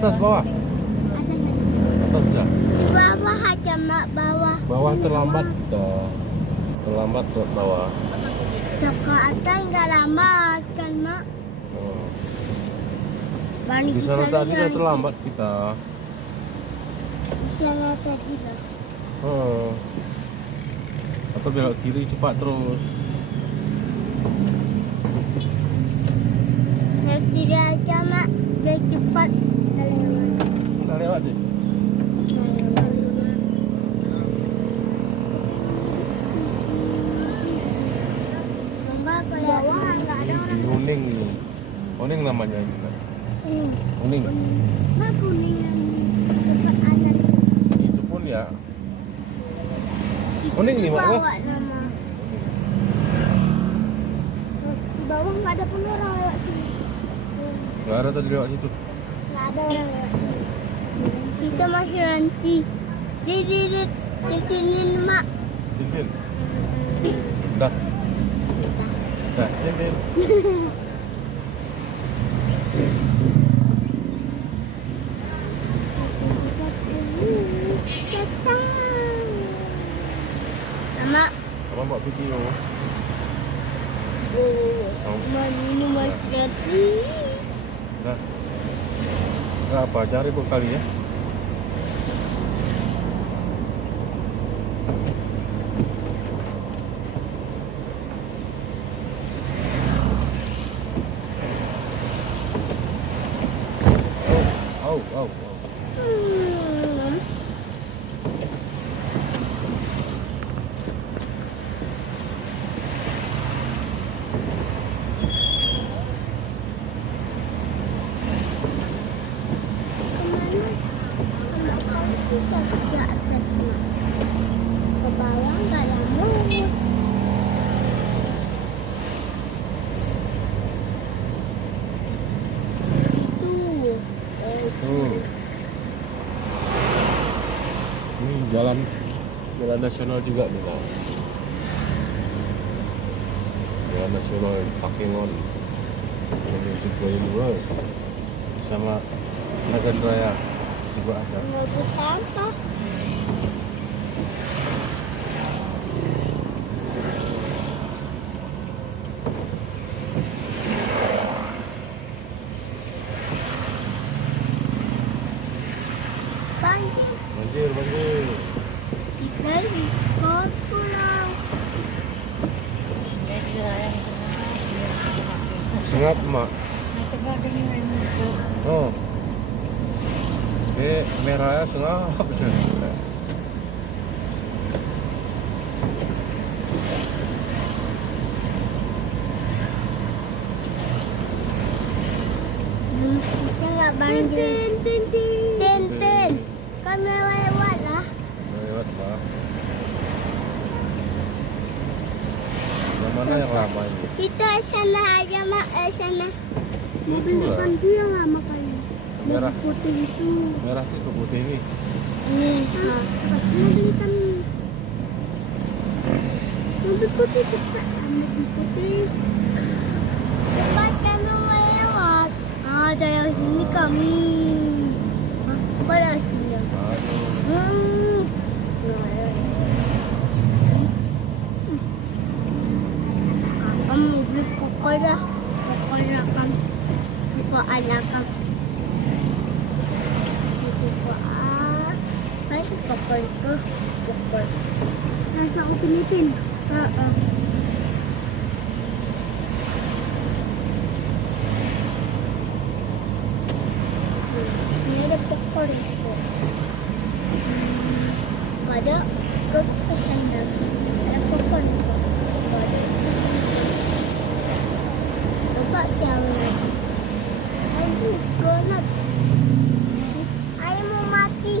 atas bawah? Atas ya? Di bawah aja mak, bawah. Bawah terlambat. Terlambat ke bawah. Ke atas nggak lama kan mak. Oh. Balik Di sana tadi udah terlambat kita. Di sana tadi dah. Oh. Atau belok kiri cepat terus. Naik kiri aja mak, biar cepat. Udah lewat deh. Bawah nggak ada orang. Di Uning ini. Uning namanya ini. Uning. Mak kuning yang dekat anak. Itu pun ya. Uning nih mak. Bawa nama. Di bawah nggak ada pun orang lewat sini. Nggak ada tadi lewat situ. Nggak ada orang lewat sini. Kita masih nanti. Di tintinin mak. Tintin. Dah. Dah, Tintin. Mak. Abang buat video. Minum es gratis. Dah. Nggak apa, cari bekal ya. Oh. Kita ke atas mak. Ke bawah nggak ada mulut. Tuh. Ini jalan nasional juga nih Pak. Jalan nasional Pakengon menuju Boyolali sama Nagan Raya juga ada. Mobil sampah. Banjir. Kita ikut pulang. Sengap mak. Oh. Merahnya sengap. Kita nggak banjir. Tintin. Kami lewat lah. Lewat Pak. Yang mana yang lama ini? Kita sana aja mak, sana. Mobil depan itu yang lama kali. Merah. Putih itu. Merah itu putih ini. Ini. Mobil hitam. Mobil putih cepat. Mobil putih. Cepat kami mau lewat. Dari sini kami. Pada sini. Kamu beli pokoknya kan buka anakan buka masih pokok ke pokok rasa upin-ipin. Ini ada pokok itu. Ada ke sana ada pokok itu. Coba jalan. Aduh, gelap. Ayo mau mati.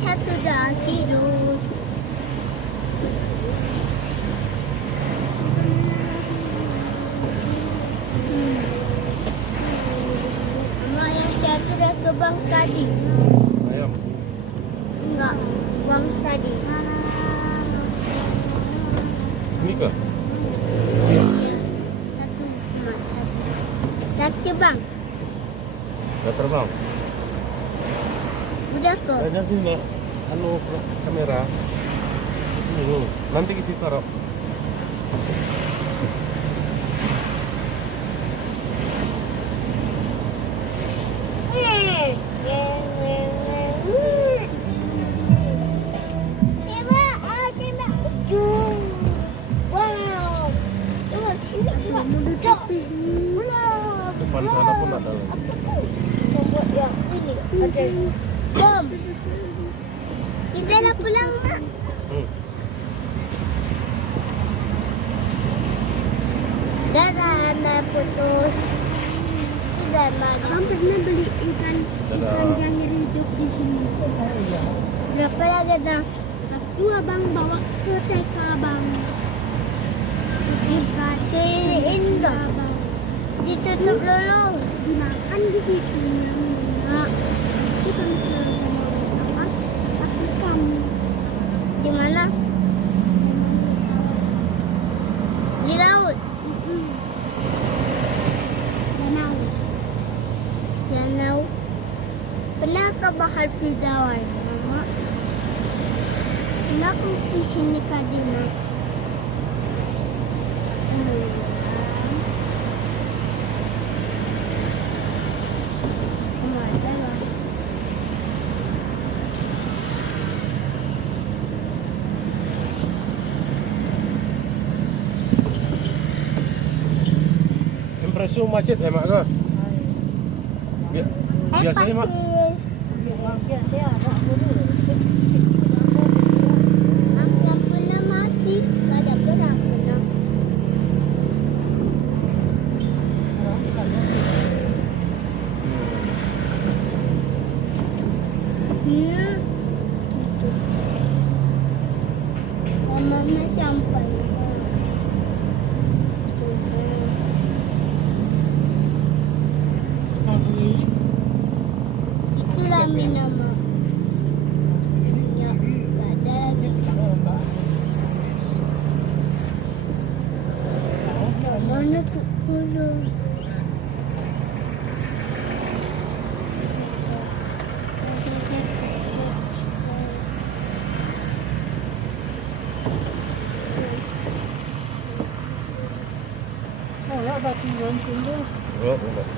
Satu dah tidur. Mama yang satu dah kebang tadi. Ayam. Enggak, bang tadi. Ini kah? Satu emas, satu. Satu bang. Udah kok. Banyak sih nggak anu kamera. Ini nanti isi taruh. Depan sana pun ada lagi. Bom. Kita dah pulang nak. Dadah, anak putus. Sudah lagi. Kamu pernah beli ikan yang hidup di sini? Berapa lagi dah? Satu abang bawa ke TK abang. Dibatiin dong. Ditutup dulu. Dimakan di situ. Nah, itu kan apa? Pakai kamu. Di mana? Di laut. Danau. Danau. Pernah ke Bahar Pidawai, Mama? Pernah ke di sini Kadina? Impresu macet mak ke? Biasanya mak. Aku pernah mati, gak ada pernah. Mama sampai. Itulah nama. Ya, gak ada lagi. Mana tu pulau? Oh, enggak.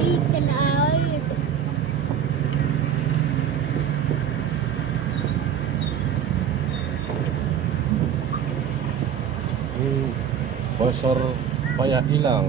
Ikan air. Pasar payah hilang.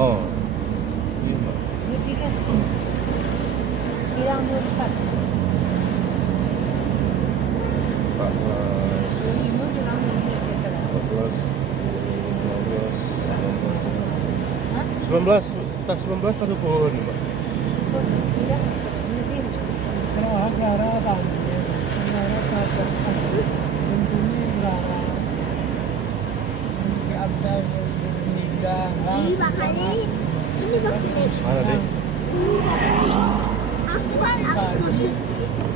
Oh. Iya, Mbak. Hilang 24. 19 tas 19 satu pohon, Mbak. Ini bakal ini bakal. Mana, Dek? Aku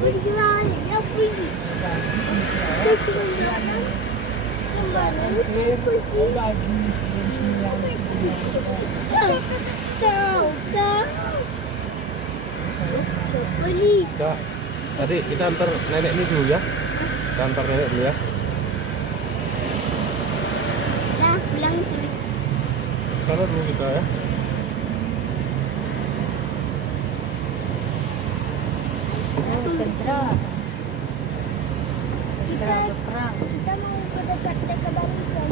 berjualan ya pergi. Kak, tadi kita antar nenek ini dulu ya. Kita antar nenek dulu ya. Dah pulang terus. Sana dulu kita ya. Sentra. Kita mau ke dekat Barisan.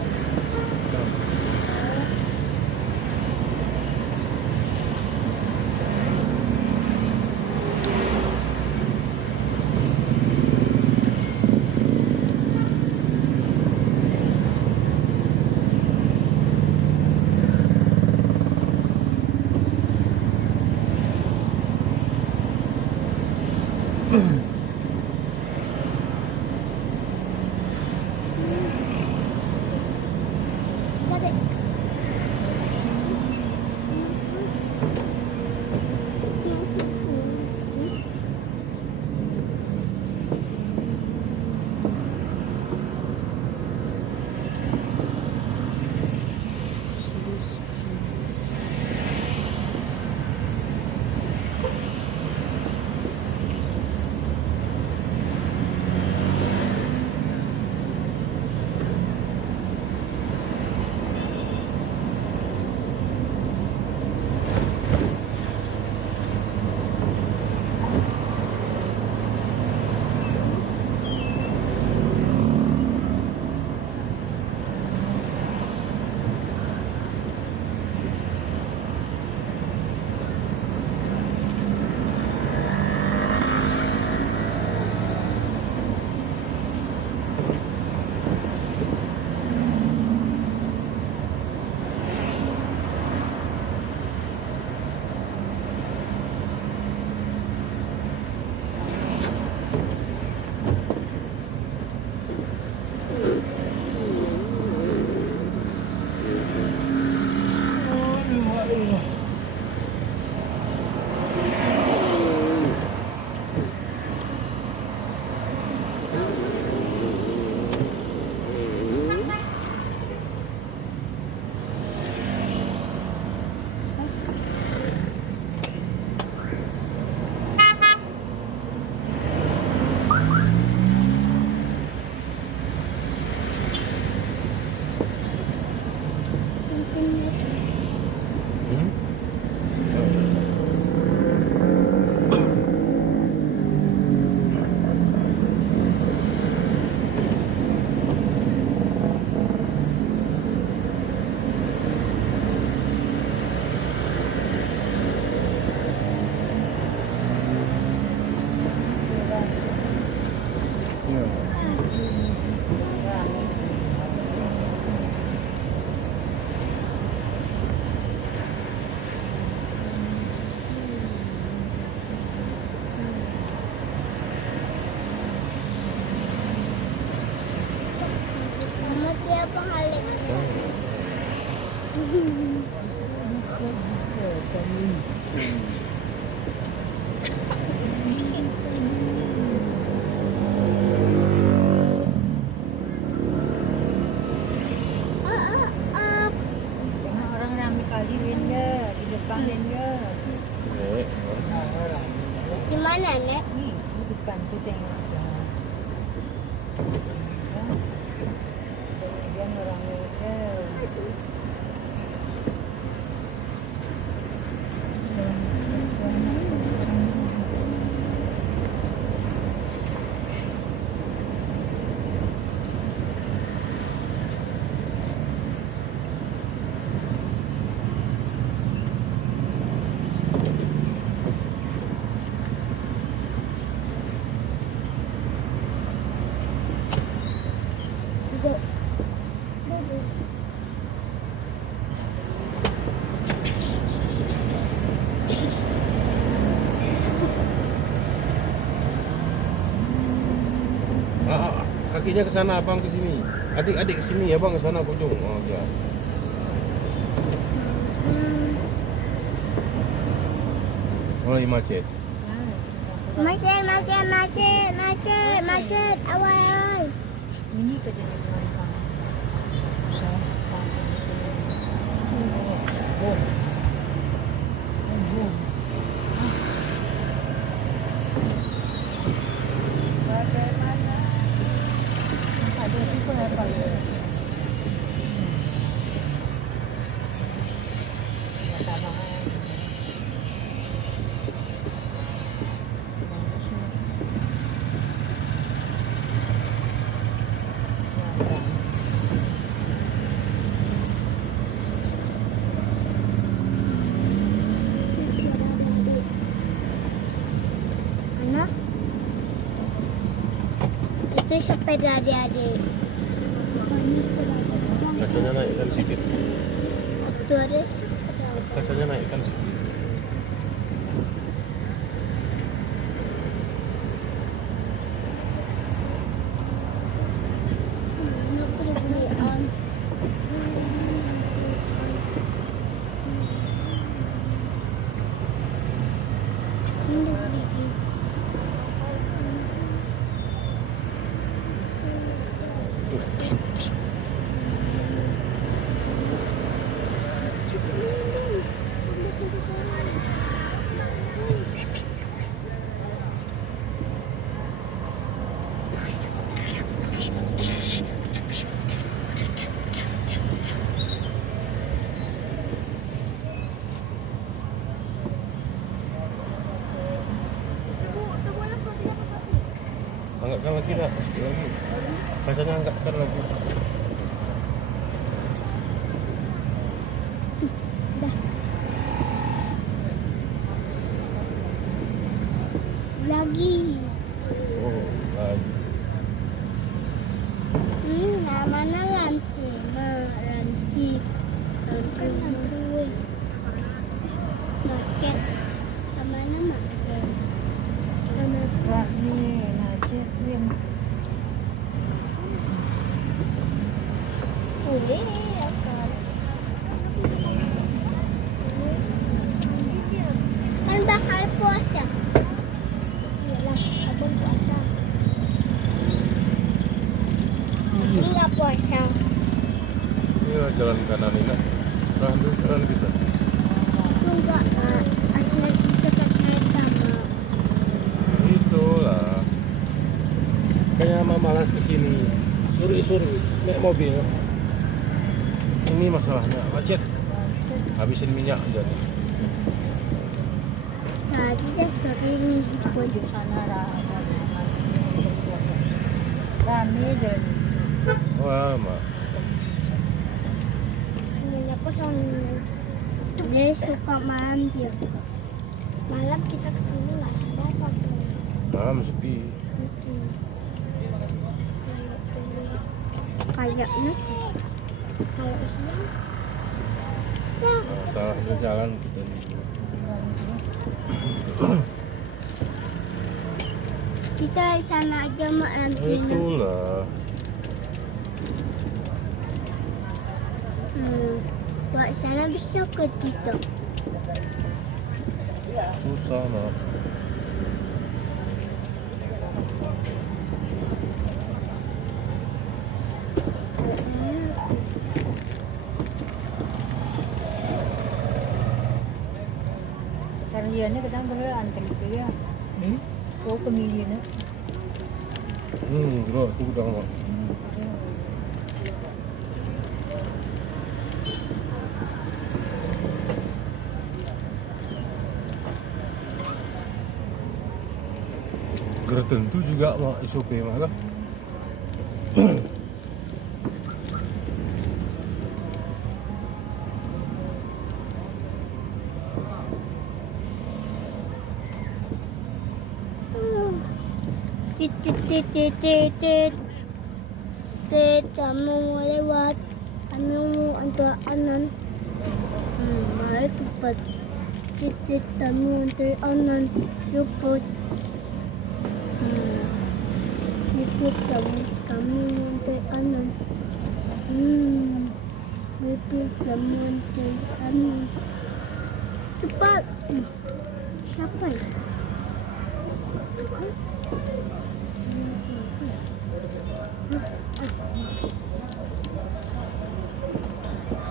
Mama siapa kali? Jangan orang ramai kali Linda, di depan Linda. Nek, Di mana, Nek? Nih, di depan tuh tengok. Kemudian orang Linda. Duduk. Duduk. kakinya ke sana, abang ke sini. Adik-adik ke sini, abang ke sana ujung. Oh, ya. Mulai macet. Macet, macet, macet, macet, macet. Awal. Ini kerja di depan. Bagaimana? Ada tipe apa ya? Tambahan. Mana? Itu sepeda adik-adik. Kacanya naikkan sedikit. Terus Kacanya naikkan sedikit. Angkatkan lagi dah, sikit lagi. Kacanya angkatkan lagi. lagi. Oh, lagi. Namanya Ranti. Ranti. Ranti. Market. Namanya market. Wah, nih, macet yang Boleh ya kan? Kan bakal puasa. Iyalah, abang puasa. Enggak puasa. Iya, jalan kanan ini. Nah, itu jalan kita. Enggak, Kak. Akhirnya kita ke kereta, Kak. Itulah. Kayaknya mama malas kesini. Suri naik mobil. Ini masalahnya macet. Habisin minyak jadi. Tadi dah sering di sana rame dan Wah, mak. Nyonya kosong. Dia suka malam dia. Malam kita kesini nggak ada apa-apa. Malam sepi. kayaknya kalau siang ya salah berjalan gitu. kita di sana aja mak nanti. Itulah. Buat sana bisa ke kita. Susah nak. Karena kadang bener antri itu ya. Oh kemilinya. Bro, itu udah nggak. Gerak tentu juga mak SOP mak kan. Tit. Kamu mau lewat. Kamu mau antar anan. Mari cepat. Tit, kamu antar anan. Cepat. Tit, kamu antar anan. Tit, kamu antar anan. Cepat. Siapa ya?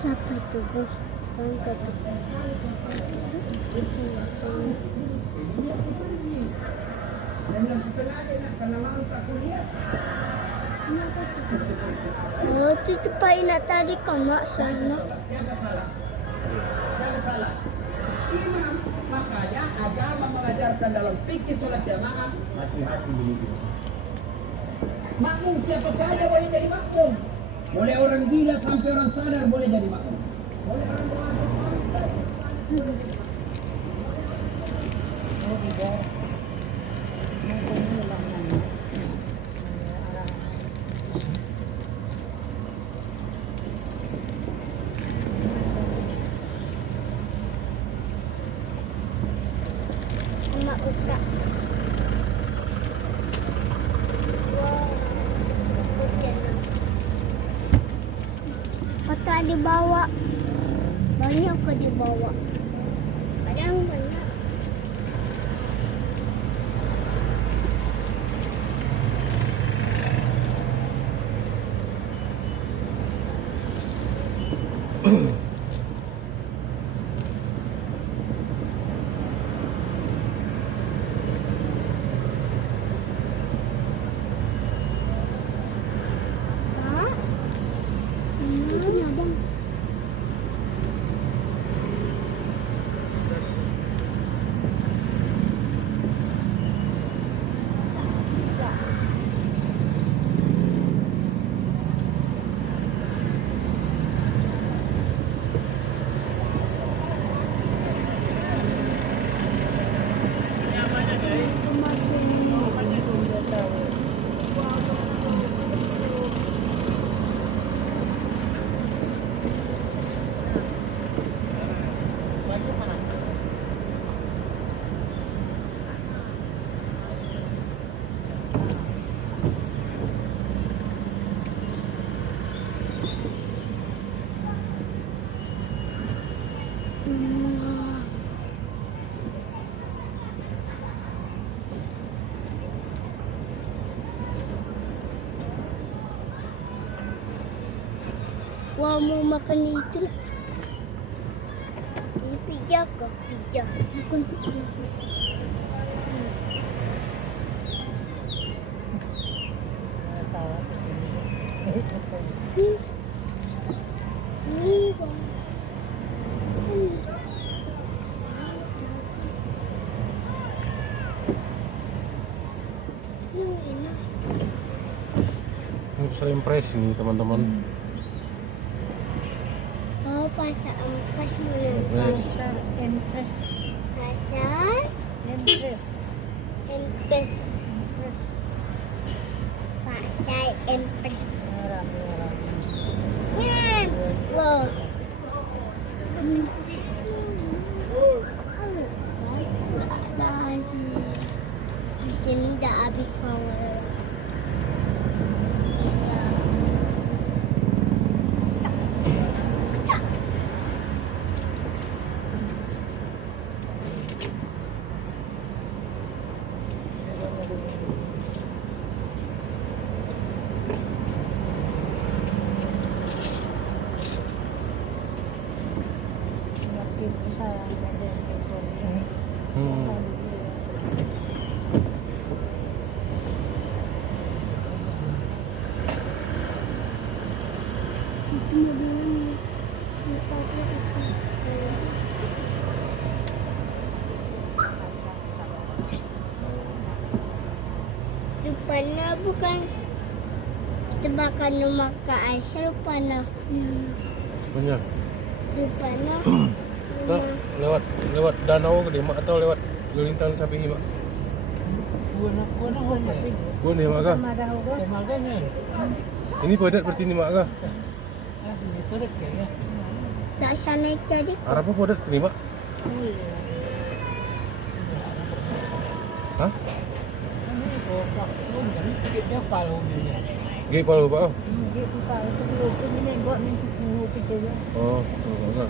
Siapa itu bu? Angkat. Oh, itu cepat nak tadi kamak sana. Imam, makanya agama mengajarkan dalam fikih sholat jamaah hati-hati begitu. Makmum siapa saja boleh jadi makmum. Boleh orang gila sampai orang sadar boleh jadi makmum. Boleh orang Oh tidak. Mungkin ini lah nama. Mak buka. Wow. Kota dibawa. Banyak ke dibawa. Kadang banyak. Abang. Wah, mau makan itu lah. Ini pizza ke? Pizza. Bukan pizza. Salah. Ini bang. Yang enak. Ini bisa impress nih teman-teman. Oh, pasar empas mana? Pasar Empres. Pasar Empres. empas. Pasar empas. Rame-rame. Kemudian tempatnya itu. Rupanya bukan tebakan rumah ke Aisyah rupanya. Bener. Rupanya Kita lewat danau ke Mak atau lewat lintang sapi Mak? Gua nih Mak kah? Ini padat berarti ni Mak kah? tak sana jadi Arab apa padat ni Mak? Hah? Gay palu Pak? Oh, enggak.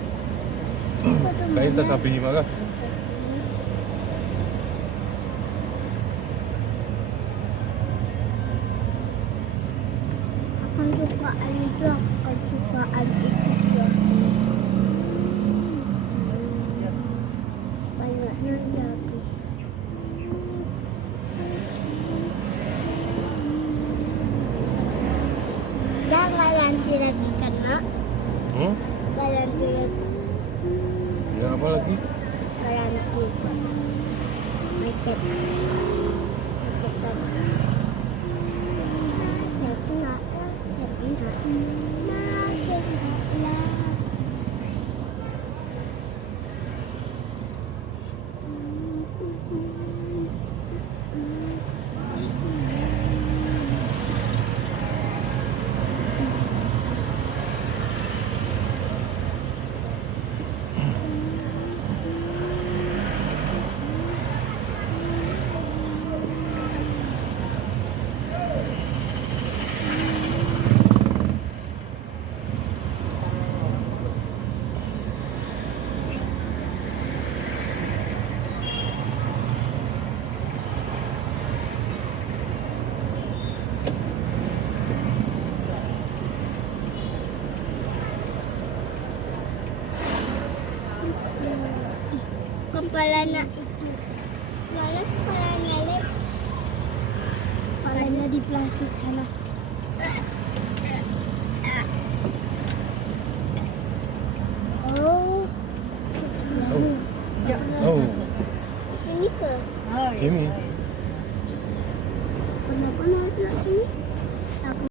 Kain tas sapi Mak kah? akan sukaan itu akan sukaan itu ya. Banyaknya jadi. Dah nggak lanjut lagi kan Mak? Nggak lanjut lagi. Ya apa lagi? Nggak lanjut. Macet. Macet tadi. Tapi nggak lah. Tapi nggak. Macet nggak lah. Kepalanya itu. Mana kepalanya Lep? Kepalanya di plastik sana. Oh. Oh, Sini ke? Kimi. Kenapa naik ke sini?